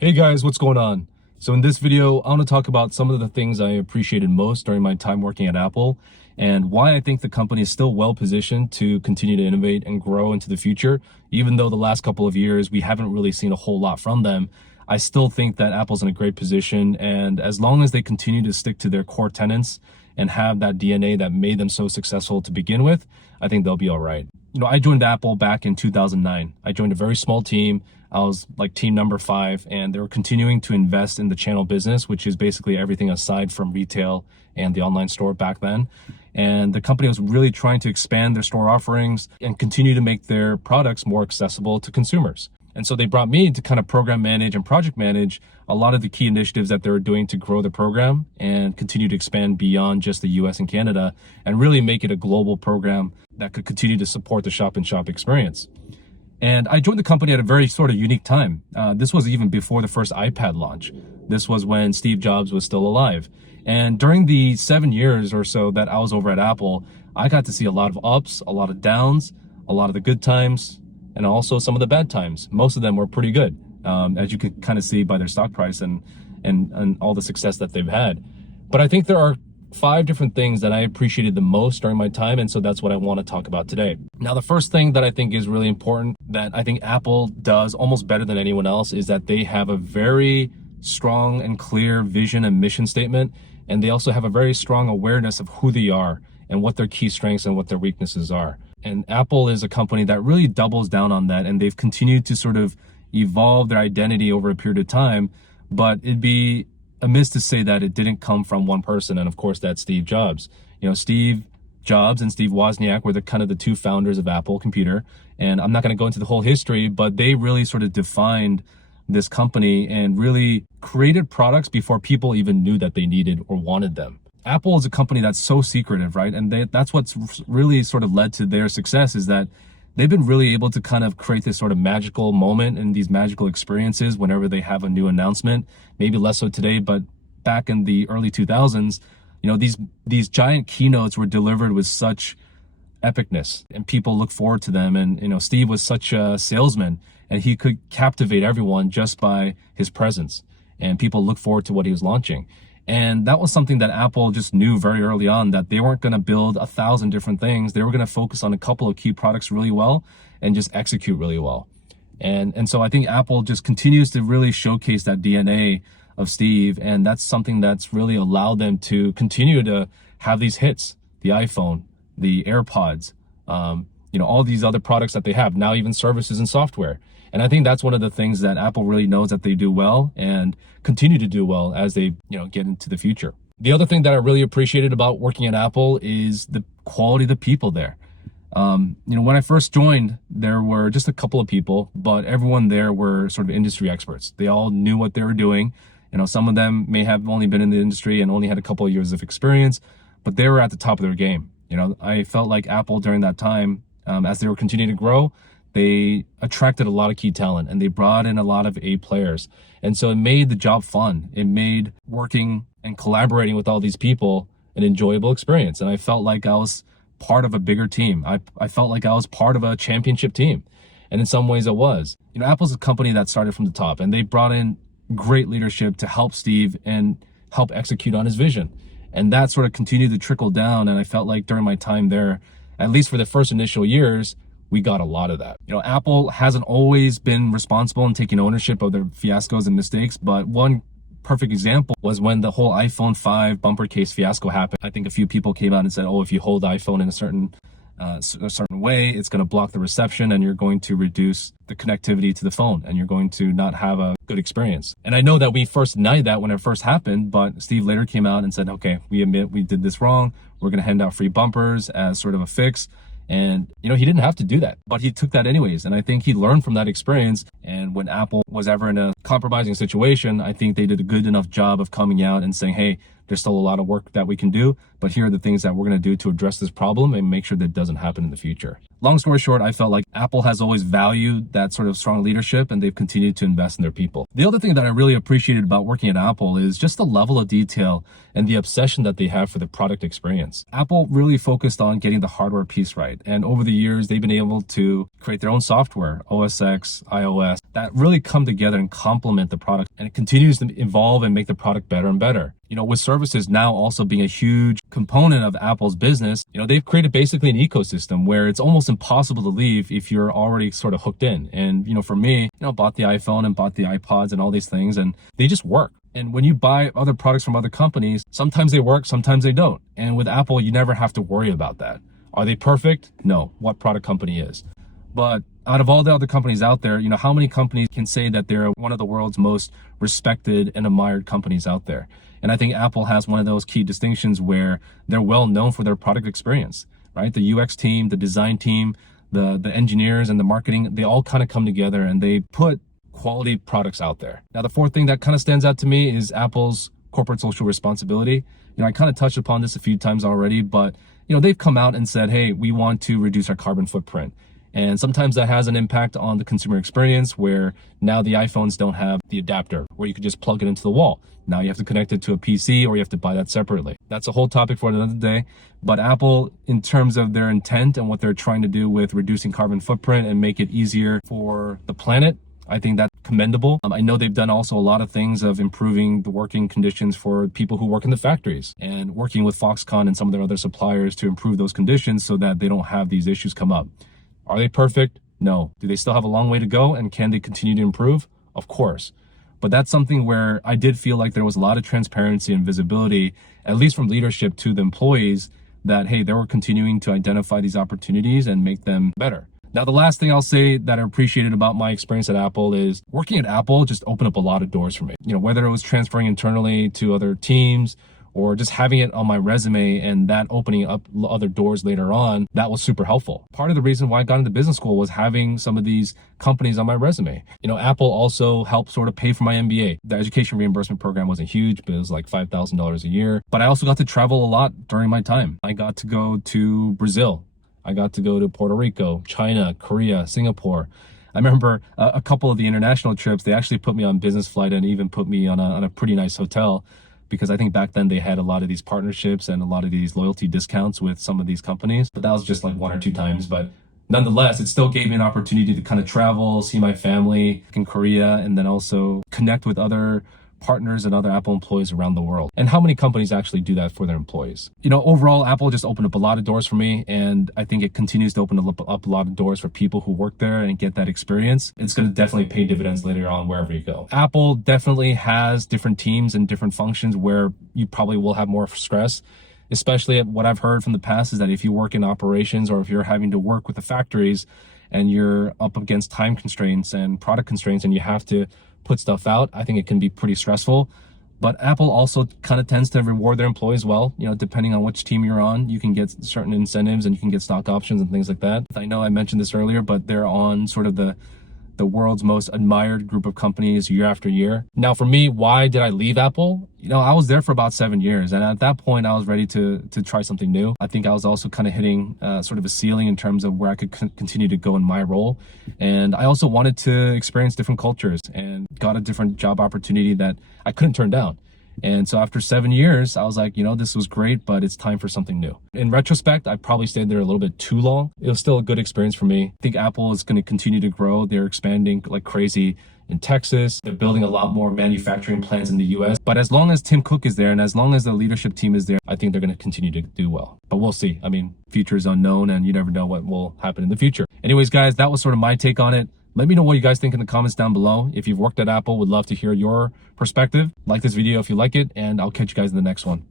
Hey guys, what's going on? So in this video, I want to talk about some of the things I appreciated most during my time working at Apple and why I think the company is still well positioned to continue to innovate and grow into the future. Even though the last couple of years, we haven't really seen a whole lot from them, I still think that Apple's in a great position. And as long as they continue to stick to their core tenets and have that DNA that made them so successful to begin with, I think they'll be all right. I joined Apple back in 2009. I joined a very small team. I was like team number 5, and they were continuing to invest in the channel business, which is basically everything aside from retail and the online store back then. And the company was really trying to expand their store offerings and continue to make their products more accessible to consumers. And so they brought me to kind of program manage and project manage a lot of the key initiatives that they were doing to grow the program and continue to expand beyond just the US and Canada and really make it a global program that could continue to support the shop-in-shop experience. And I joined the company at a very sort of unique time. This was even before the first iPad launch. This was when Steve Jobs was still alive. And during the 7 years or so that I was over at Apple, I got to see a lot of ups, a lot of downs, a lot of the good times, and also some of the bad times. Most of them were pretty good, as you could kind of see by their stock price and all the success that they've had. But I think there are 5 different things that I appreciated the most during my time, and so that's what I want to talk about today. Now, the first thing that I think is really important that I think Apple does almost better than anyone else is that they have a very strong and clear vision and mission statement, and they also have a very strong awareness of who they are and what their key strengths and what their weaknesses are. And Apple is a company that really doubles down on that, and they've continued to sort of evolve their identity over a period of time, but it'd be amiss to say that it didn't come from one person, and of course that's Steve Jobs. Steve Jobs and Steve Wozniak were the kind of the 2 founders of Apple Computer, and I'm not going to go into the whole history, but they really sort of defined this company and really created products before people even knew that they needed or wanted them. Apple is a company that's so secretive, right? And that's what's really sort of led to their success, is that they've been really able to kind of create this sort of magical moment and these magical experiences whenever they have a new announcement. Maybe less so today, but back in the early 2000s, these giant keynotes were delivered with such epicness and people look forward to them. And, Steve was such a salesman and he could captivate everyone just by his presence, and people look forward to what he was launching. And that was something that Apple just knew very early on, that they weren't going to build 1,000 different things. They were going to focus on a couple of key products really well and just execute really well. And so I think Apple just continues to really showcase that DNA of Steve. And that's something that's really allowed them to continue to have these hits, the iPhone, the AirPods, all these other products that they have, now even services and software. And I think that's one of the things that Apple really knows that they do well and continue to do well as they, get into the future. The other thing that I really appreciated about working at Apple is the quality of the people there. When I first joined, there were just a couple of people, but everyone there were sort of industry experts. They all knew what they were doing. Some of them may have only been in the industry and only had a couple of years of experience, but they were at the top of their game. I felt like Apple during that time, as they were continuing to grow, they attracted a lot of key talent and they brought in a lot of A players. And so it made the job fun. It made working and collaborating with all these people an enjoyable experience. And I felt like I was part of a bigger team. I felt like I was part of a championship team. And in some ways it was. Apple's a company that started from the top, and they brought in great leadership to help Steve and help execute on his vision. And that sort of continued to trickle down. And I felt like during my time there, at least for the first initial years, we got a lot of that. Apple hasn't always been responsible in taking ownership of their fiascos and mistakes, but one perfect example was when the whole iPhone 5 bumper case fiasco happened. I think a few people came out and said, if you hold the iPhone in a certain way, it's going to block the reception and you're going to reduce the connectivity to the phone and you're going to not have a good experience. And I know that we first denied that when it first happened, but Steve later came out and said, okay, we admit we did this wrong. We're going to hand out free bumpers as sort of a fix. And, he didn't have to do that, but he took that anyways. And I think he learned from that experience. And when Apple was ever in a compromising situation, I think they did a good enough job of coming out and saying, hey, there's still a lot of work that we can do, but here are the things that we're going to do to address this problem and make sure that it doesn't happen in the future. long story short, I felt like Apple has always valued that sort of strong leadership, and they've continued to invest in their people. The other thing that I really appreciated about working at Apple is just the level of detail and the obsession that they have for the product experience. Apple really focused on getting the hardware piece right. And over the years, they've been able to create their own software, OS X, iOS, that really come together and complement the product. And it continues to evolve and make the product better and better. With services now also being a huge component of Apple's business, they've created basically an ecosystem where it's almost impossible to leave if you're already sort of hooked in. And, for me, bought the iPhone and bought the iPods and all these things, and they just work. And when you buy other products from other companies, sometimes they work, sometimes they don't. And with Apple, you never have to worry about that. Are they perfect? No. What product company is? But out of all the other companies out there, how many companies can say that they're one of the world's most respected and admired companies out there? And I think Apple has one of those key distinctions where they're well known for their product experience, right? The UX team, the design team, the engineers and the marketing, they all kind of come together and they put quality products out there. Now, the fourth thing that kind of stands out to me is Apple's corporate social responsibility. I kind of touched upon this a few times already, but they've come out and said, hey, we want to reduce our carbon footprint. And sometimes that has an impact on the consumer experience where now the iPhones don't have the adapter where you could just plug it into the wall. Now you have to connect it to a PC or you have to buy that separately. That's a whole topic for another day. But Apple, in terms of their intent and what they're trying to do with reducing carbon footprint and make it easier for the planet, I think that's commendable. I know they've done also a lot of things of improving the working conditions for people who work in the factories and working with Foxconn and some of their other suppliers to improve those conditions so that they don't have these issues come up. Are they perfect? No. Do they still have a long way to go? And can they continue to improve? Of course. But that's something where I did feel like there was a lot of transparency and visibility, at least from leadership to the employees, that, hey, they were continuing to identify these opportunities and make them better. Now, the last thing I'll say that I appreciated about my experience at Apple is working at Apple just opened up a lot of doors for me. Whether it was transferring internally to other teams or just having it on my resume and that opening up other doors later on, that was super helpful. Part of the reason why I got into business school was having some of these companies on my resume. Apple also helped sort of pay for my MBA. The education reimbursement program wasn't huge, but it was like $5,000 a year. But I also got to travel a lot during my time. I got to go to Brazil. I got to go to Puerto Rico, China, Korea, Singapore. I remember a couple of the international trips, they actually put me on business flight and even put me on a pretty nice hotel, because I think back then they had a lot of these partnerships and a lot of these loyalty discounts with some of these companies. But that was just like one or two times. But nonetheless, it still gave me an opportunity to kind of travel, see my family in Korea, and then also connect with other partners and other Apple employees around the world. And how many companies actually do that for their employees? Overall, Apple just opened up a lot of doors for me, and I think it continues to open up a lot of doors for people who work there and get that experience. It's going to definitely pay dividends later on wherever you go. Apple definitely has different teams and different functions where you probably will have more stress, especially at what I've heard from the past is that if you work in operations or if you're having to work with the factories and you're up against time constraints and product constraints and you have to put stuff out, I think it can be pretty stressful. But Apple also kind of tends to reward their employees well. Depending on which team you're on, you can get certain incentives and you can get stock options and things like that. I know I mentioned this earlier, but they're on sort of the world's most admired group of companies year after year. Now, for me, why did I leave Apple? I was there for about 7 years. And at that point, I was ready to try something new. I think I was also kind of hitting sort of a ceiling in terms of where I could continue to go in my role. And I also wanted to experience different cultures and got a different job opportunity that I couldn't turn down. And so after 7 years, I was like, this was great, but it's time for something new. In retrospect, I probably stayed there a little bit too long. It was still a good experience for me. I think Apple is going to continue to grow. They're expanding like crazy in Texas. They're building a lot more manufacturing plants in the US. But as long as Tim Cook is there and as long as the leadership team is there, I think they're going to continue to do well. But we'll see. Future is unknown and you never know what will happen in the future. Anyways, guys, that was sort of my take on it. Let me know what you guys think in the comments down below. If you've worked at Apple, would love to hear your perspective. Like this video if you like it, and I'll catch you guys in the next one.